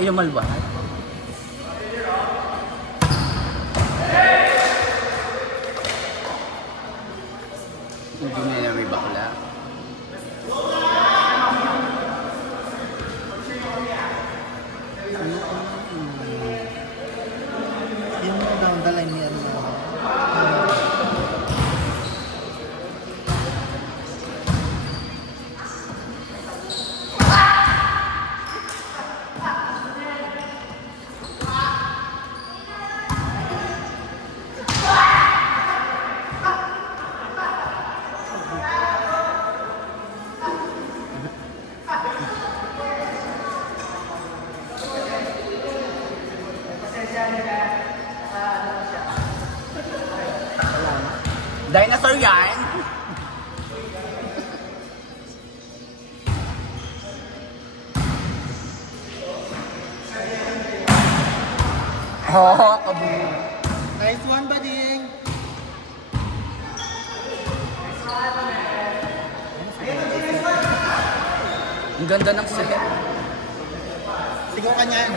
kayo malwat. Hindi na may bakla. Yung mga down the line ni ano. Dinosaur yan! Oh, kabog. Nice one, buddy. Ang ganda ng set. Sigaw ka niyan.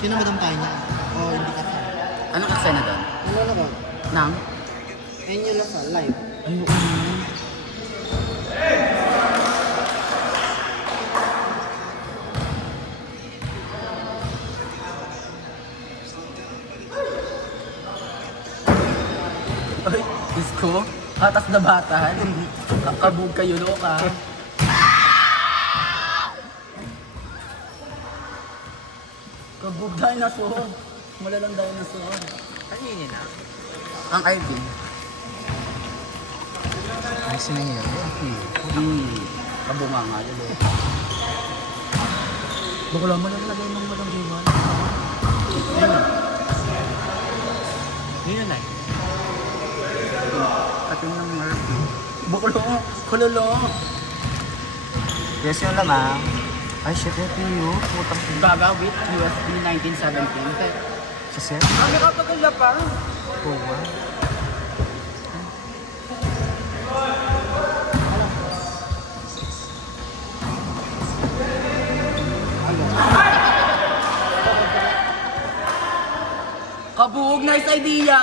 Sino ba tayo niya? O hindi ka sa? Anong eksena doon? Ano na ba? Nang? Ayun yun lang sa live. Ano? Ay, isko? Atas na batan. Kabog kayo, loka. Kabog dinosaur. Malalang dinosaur. Kanina na. Ang Ivy. Ay, sinahirap. Kabunga nga yun. Baka lang malalagay ng malang diwan. Ayun. Yun na. Ating ng Murphy. Bukulo. Kulolo. Yes, yun lang ah. Ay, shit, ito yun. Putang Gaga with USB 1917. sa set. Ang nakapagala pa. Oo ba? Kabog, nice idea.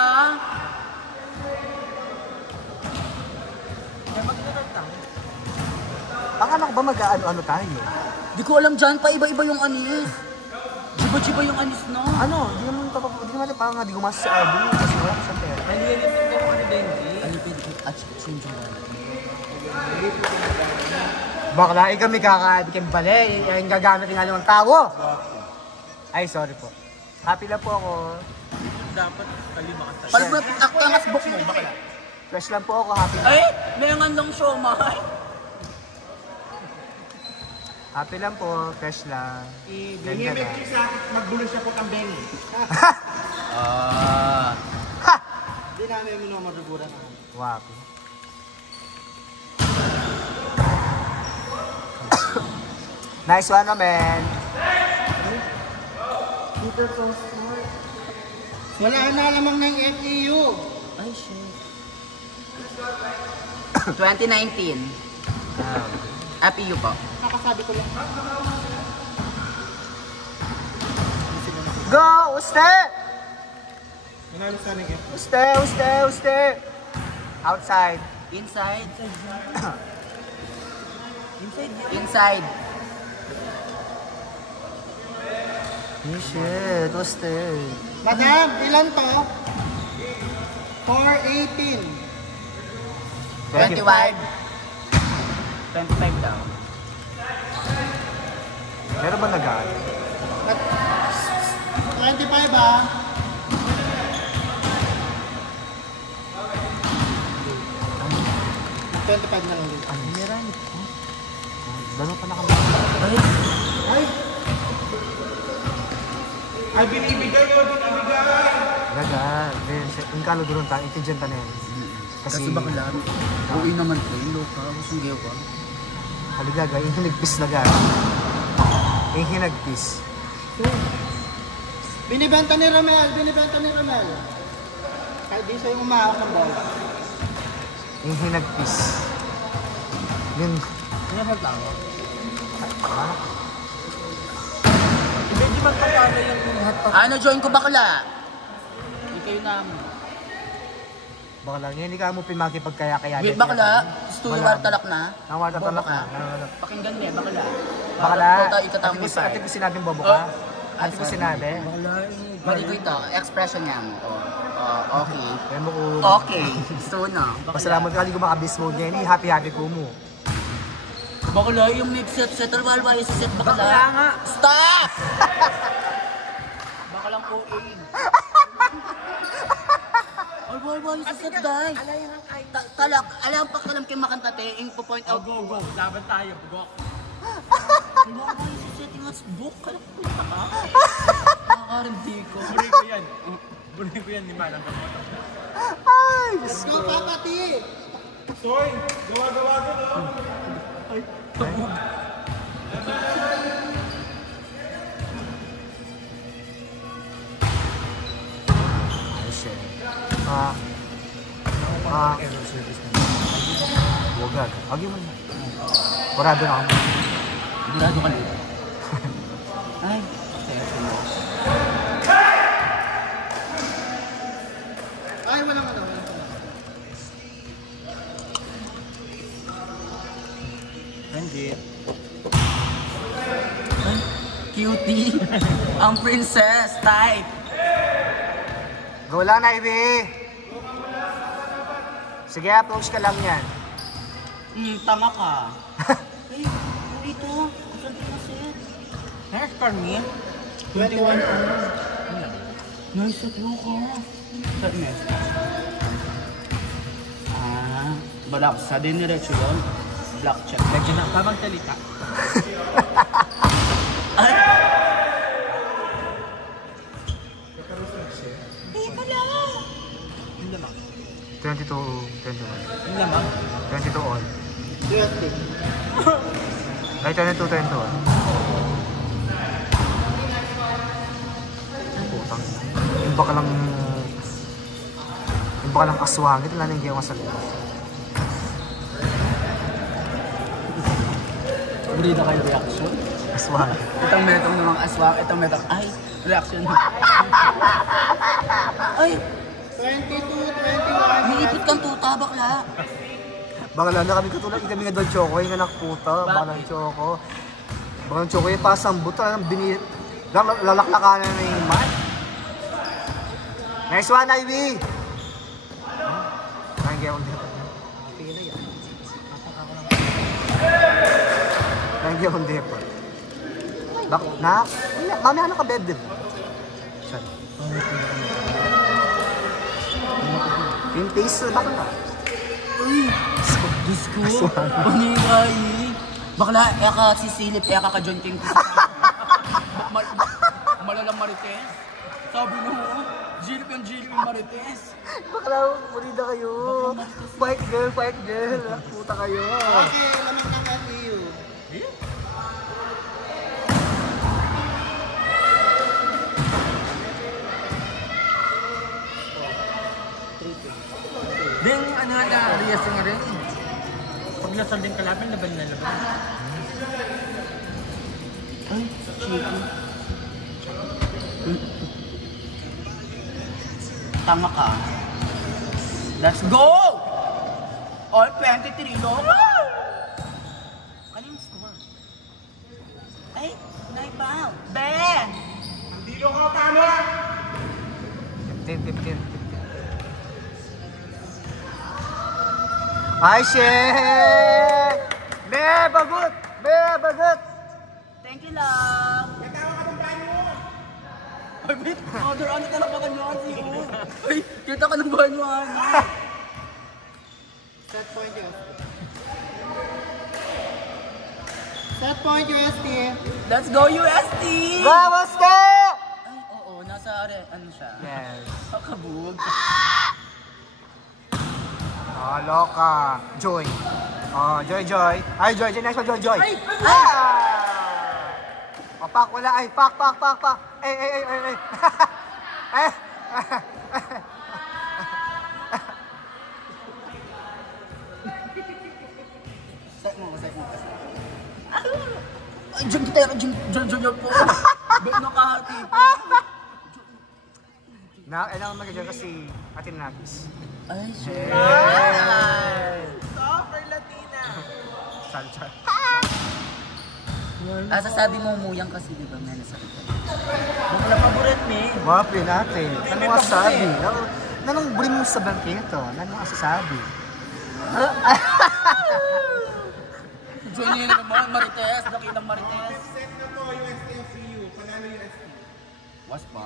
Akala ko ba mag-ano-ano tayo? Di ko alam dyan, pa iba-iba yung anis. Jiba-jiba yung anis, no? Ano? Di naman parang di gumastos si Arvin kasi wala ko siyang pera. Ano pwede ko at change Bakla, kami kakaibigan pala eh. Yung gagamit nga ng tao. Ay, sorry po. Happy lang po ako. Dapat kalima ka tayo. Paano ba angas book mo? Bakla? Fresh lang po ako, happy lang. Ay, may nga lang show, mahal. Happy lang po, fresh lang. Inimig siya sa akin, magbulo siya po ang Benny. Ah. Hindi namin mo na maduguran. Wapi. Nice one, man. Super so smart. Wala na lamang ng FEU. Ay, shit. 2019. FEU po. Nakasabi ko lang. Go, uste! Manalo sana ng F. Uste! Outside. Inside. Inside. Shit, uste. Madam, ilan to? 418. 25. 25 daw. Meron ba nag-aano? 25 ah. $25 na lang din. Ano meron? Gano'n pa nakamahal. Ay, Ay, binibigay ko, binibigay! Gaga, yung kalugurong tayo, itigyan tayo yan. kasi bakla. Uwi naman ko. Yung loka. Gusto yung gawa. Haligaga, yung hinagpis na gaga. Yung hinagpis. Binibenta ni Ramel. Kahit di siya yung umahak ng bola. Yung hinagpis. Yun. Pinasal lang ako. Hindi man papalo yung hotdog. Ano, join ko bakla? Hindi kayo namin. Baka lang, hindi ka mo pinakipagkaya-kaya. Wait, bakla? Studio Wartalak na? Nawartalak na. Pakinggan niya, bakla. Bakla. Ikatambo pa. Ate ko sinabing bobo ka. Ate ko sinabi. Mali ko ito, expression niya mo. Okay. Kaya mo ko. Okay. So na. Pasalamat ka, hindi ko makabis mode niya. Hindi happy-happy ko mo. Bakla, yung next set, settle walway sa set, bakla. Bakla nga. Stop! Bakalang po Walway sa set, guys. Talak, alam pa kalam kayo makantate, yung po-point out. Go, go. Laban tayo. Go. Walway sa set, yung book, kalam po yung taka. Nakakaramdi ko. Buri ko yan. Buri ko yan ni Manang. Ay, Diyos ko. Soy, gawa-gawa ko no. Ay, shit. Huwag. Agyo mo na. Kurado na ako. Sigurado ka nito. Ay, seryoso mo. Ay, walang ano. Hindi. Ay, cutie. Ang princess, tight. Go lang, Ivy. Sige, approach ka lang yan. Tama ka. Ay, dito. Asan ka na set? Next for me. 21 hours. Nice at low ka. Saan next? Balak sa diniretso yun. Black check. Lagyan na pa magsalita. Ay! Yung lamang. 22, 21. Yung lamang. 22 all. USD. Ay, 22, 21. Ang putang. Yung baka lang aswang. Ito lang yung gawang salita. Hindi na kayo reaction. Aswang. Itong metong namang aswang, itong metong, ay, reaction. Ay! 22, 21. Niipit kang tuta, bakla. Baka lang na kami katulad. Kami nga doon choco. Yung anak puta. Baka lang choco. Baka lang choco. Yung pasang buta. Lalaklakanan na yung mat. Nice one, Ivy! Ang gawang dito. Ang gawang dito. Mami, ano ka bed din? Sorry. Yung taste, bakit na? Uy! Diyos ko! Paniway! Bakla, kaya ka sisilip, kaya ka ka-John King. Malalang marites. Sabi mo, Jilip yung marites. Bakla, muli na kayo. Fight girl, fight girl. Puta kayo. Okay, lamig na kasi you. Ding, ano na, Rias nga rin. Pag nasabing kalaban, laban na laban. Ay, chico. Tama ka. Let's go! All 23, loko! Ano yung score? Ay, naibaw. Ben! Hindi ko ka paano? 15. Ay, shit! Be, bagut! Be, bagut! Thank you, love. Katawa ka ng banyo. Ay, wait. Mother, ano talaga ka nyo? Ay, kita ka ng banyo, ano? Set point UST. Let's go, UST! Vamos ka! Ay, oo, nasa, ano siya? Yes. Pakabog. Oh, loka. Joy. Oh, Joy. Ay, Joy. Next one, Joy. Ay! Oh, pak, wala. Ay, pak. Ay. Eh. Set mo, Jun Gitero, Junior po. Ba't nakahati po? Kailangan magiging kasi Ate Nagis. Ay, sure. Super Latina. Sanchat. Sasabi mo umuyang kasi, di ba, may nasakit. Bakla paborit ni. Wapi natin. Ano ang sabi? Nanong buri mo sa bangkito? Ano ang sasabi? Junior naman, Marites. Laki ng Marites. Set na po yung STFU. Panalo yung ST. Was pa?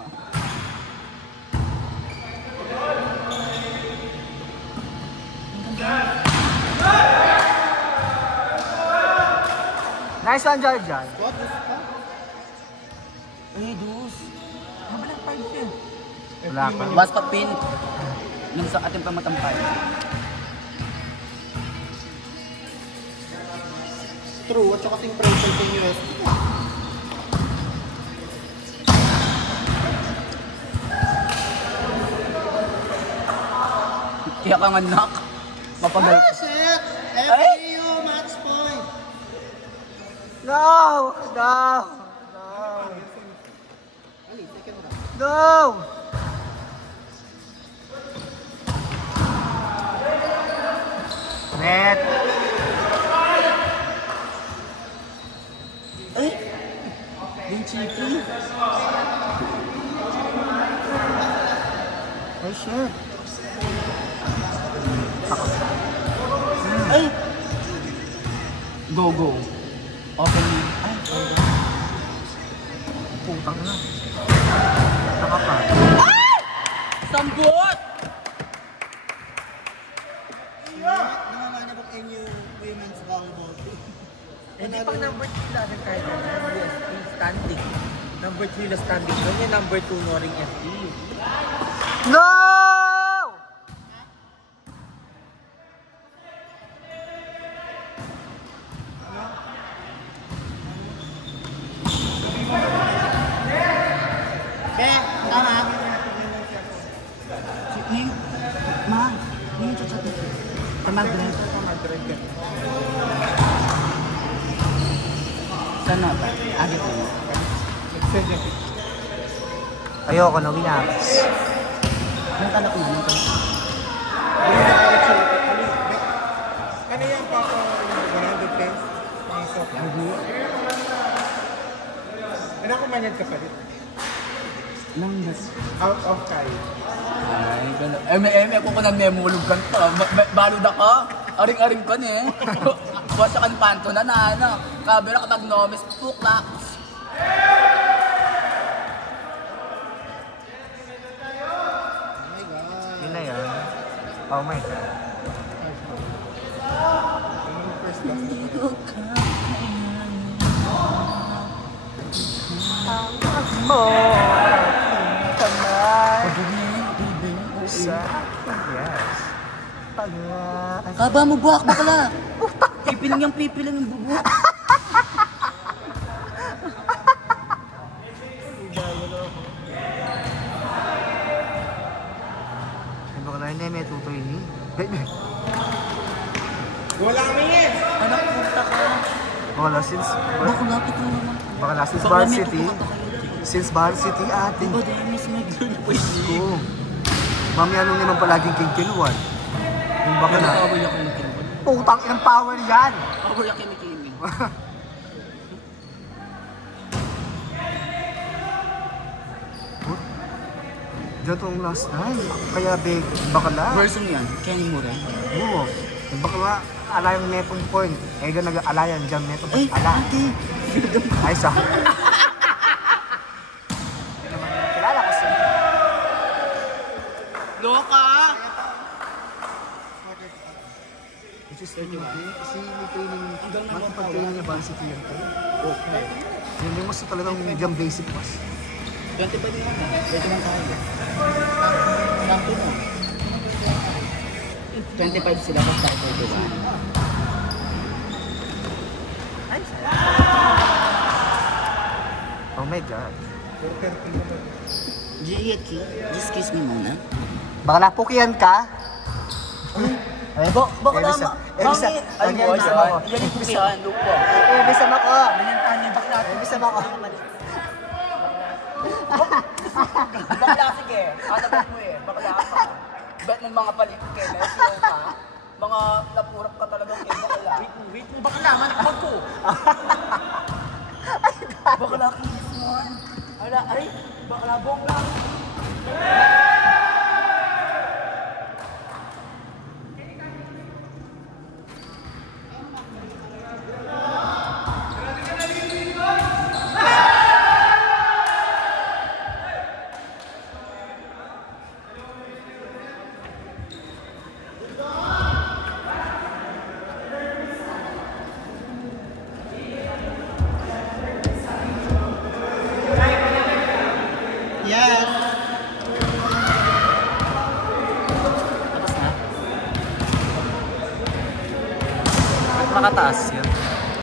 Nice one, Jar Jar. Ay, dus. Mabalang 5 yun. Wala pa. Was pa pin. Nung sa ating pamatampay. True, at saka ting present yung UST. Kaya kang anak. Mapagal. Shit! Ay! FAU, match point! No! No! Ali, second round. No! Net! Ay! Yung chiki. Ay, shit. Ay! Go, go. Open. Ay, Putang na. Nakapa. sambot! Nanganganap ang NU women's volleyball team. Hindi pang number 3 lang ang kahit UST standing. Number 3 lang standing. Doon yung number 2 Noring FT. No! Tama. Ngayon, ma, ngayon chat dito. Tamag-drive. Sana ba? Agad ko. Ayoko na, winakas. Nang talak mo, nang talak. Ano yung pako 100 pence? Ang soft. Ano kung manyad ka pa rin? Nang das. Out of time. Ay, gano'n. Ako ko na memulog ka to. Balod ako. Aring-aring ko ni. Basta kan panto na na, ano. Kabira kapag nomes, pukla. Yun na yan. Oh my God. Mo kamay sa yes. Kaba mo buhak, bakla. Pipiling yung bubuk. Ano ka na may tutoy ni? Wala kami yan! Anak, puta ka. Wala since Bakla, ito naman. baka since Bakla, Bar may City. tutukan pa kayo. Since Bar City ating Diba, Dennis, may girl pwede. ko. Mami, ano naman palaging kingkiluan? Yung baka na. Away ako ng Kimi. Putang inang power yan! Away ako ng Kimi. Diyan tong last time. Kaya big bakala. Version yan, Kenny Murray. Oo. Yung bakala, alayang metong point. Eh, nag-alayan dyan metong Eh, ala. ate. Ay, sa. Kilala ko siya. Loka! Which is si may training, Hanggang na makipag-training niya ba si Kian ko? Okay. Hindi mo sa talagang medium basic pass. 20 pa din ako. Pwede lang tayo. Sakto mo. 25 sila ko starter, diba? Oh my God. Jiyaki, just kiss me muna. Baka napukian ka? Ay, Baka Ebisa- naman. Ebisa- Ay, Ebisa- boy, Ebisa- yan yung kukihan, lupo. Ebisa mo ko. Ganyan ka niya bakla Ibig sabihin ako. Bakla, sige. Ano bet mo eh? Bakla ka. Bet mo mga palit kay Messi ka. Mga napurap ka talagang kay bakla. Wait mo, bakla, manakbag ko. Bakla ko yun. Ala, ay, bakla, bakla. Yes. Nakataas yun.